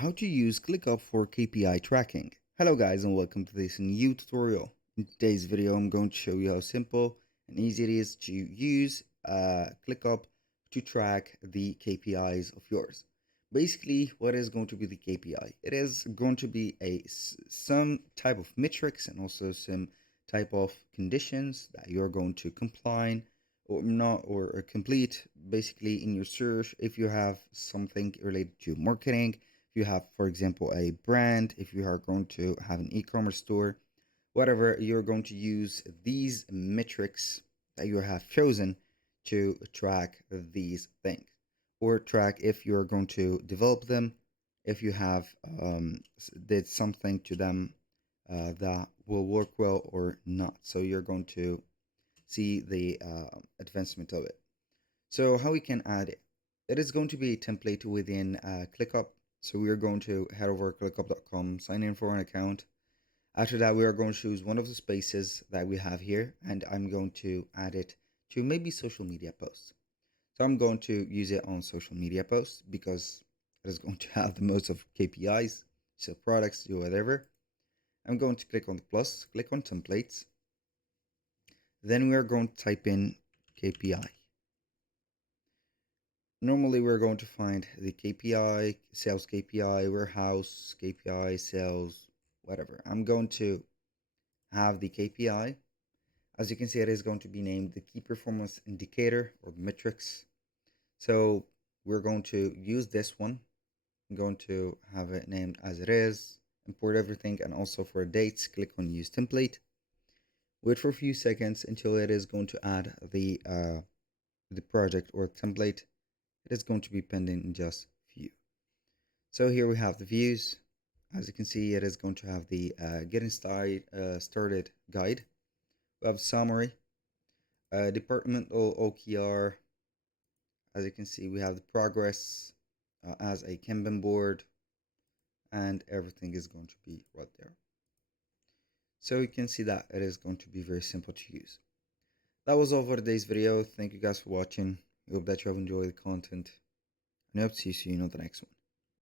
How to use ClickUp for KPI tracking. Hello guys and welcome to this new tutorial. In today's video I'm going to show you how simple and easy it is to use ClickUp to track the KPIs of yours. Basically, what is going to be the KPI? It is going to be some type of metrics and also some type of conditions that you're going to comply or not or complete basically in your search. If you have something related to marketing, if you have, for example, a brand, if you are going to have an e-commerce store, whatever, you're going to use these metrics that you have chosen to track these things or track if you're going to develop them, if you have did something to them that will work well or not. So you're going to see the advancement of it. So how we can add it? It is going to be a template within ClickUp. So we are going to head over to clickup.com, sign in for an account. After that, we are going to choose one of the spaces that we have here, and I'm going to add it to maybe social media posts. So I'm going to use it on social media posts because it is going to have the most of KPIs, so products, do whatever. I'm going to click on the plus, click on templates. Then we are going to type in KPI. Normally we're going to find the KPI, sales KPI, warehouse KPI, sales, whatever. I'm going to have the KPI. As you can see, it is going to be named the key performance indicator or metrics. So we're going to use this one. I'm going to have it named as it is, import everything, and also for dates, click on use template. Wait for a few seconds until it is going to add the project or template. It is going to be pending in just a few. So here we have the views. As you can see, it is going to have the getting started guide. We have summary, departmental OKR. As you can see, we have the progress as a Kanban board, and everything is going to be right there. So you can see that it is going to be very simple to use. That was all for today's video. Thank you guys for watching. I hope that you have enjoyed the content, and I hope to see you on the next one.